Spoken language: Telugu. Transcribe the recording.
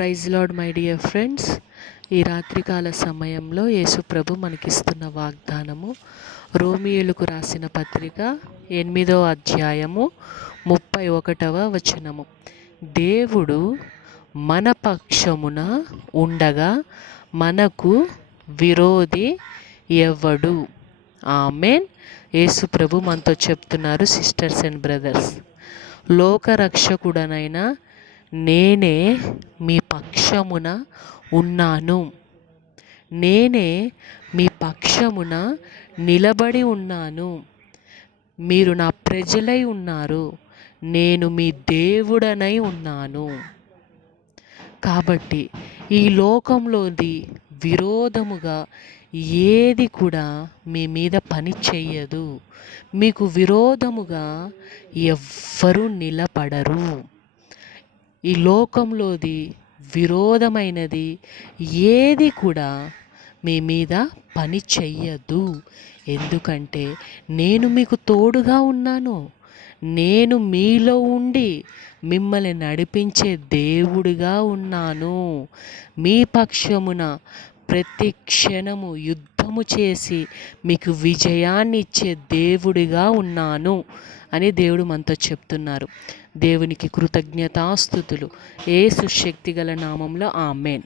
Praise Lord my dear friends. ఈ రాత్రికాల సమయంలో యేసుప్రభు మనకిస్తున్న వాగ్దానము రోమియోలకు రాసిన పత్రిక 8వ అధ్యాయము 31వ వచనము. దేవుడు మన పక్షమున ఉండగా మనకు విరోధి ఎవ్వడు? ఆమేన్. యేసుప్రభు మనతో చెప్తున్నారు, సిస్టర్స్ అండ్ బ్రదర్స్, లోకరక్షకుడనైన నేనే మీ పక్షమున ఉన్నాను. నేనే మీ పక్షమున నిలబడి ఉన్నాను. మీరు నా ప్రజలై ఉన్నారు. నేను మీ దేవుడనై ఉన్నాను. కాబట్టి ఈ లోకంలోది విరోధముగా ఏది కూడా మీ మీద పని చెయ్యదు. మీకు విరోధముగా ఎవ్వరూ నిలబడరు. ఈ లోకంలోది విరోధమైనది ఏది కూడా మీ మీద పని చెయ్యదు. ఎందుకంటే నేను మీకు తోడుగా ఉన్నాను. నేను మీలో ఉండి మిమ్మల్ని నడిపించే దేవుడిగా ఉన్నాను. మీ పక్షమున ప్రతి క్షణము యుద్ధము చేసి మీకు విజయాన్ని ఇచ్చే దేవుడిగా ఉన్నాను అని దేవుడు మనతో చెప్తున్నారు. దేవునికి కృతజ్ఞతాస్తుతులు. యేసు శక్తిగల నామంలో ఆమేన్.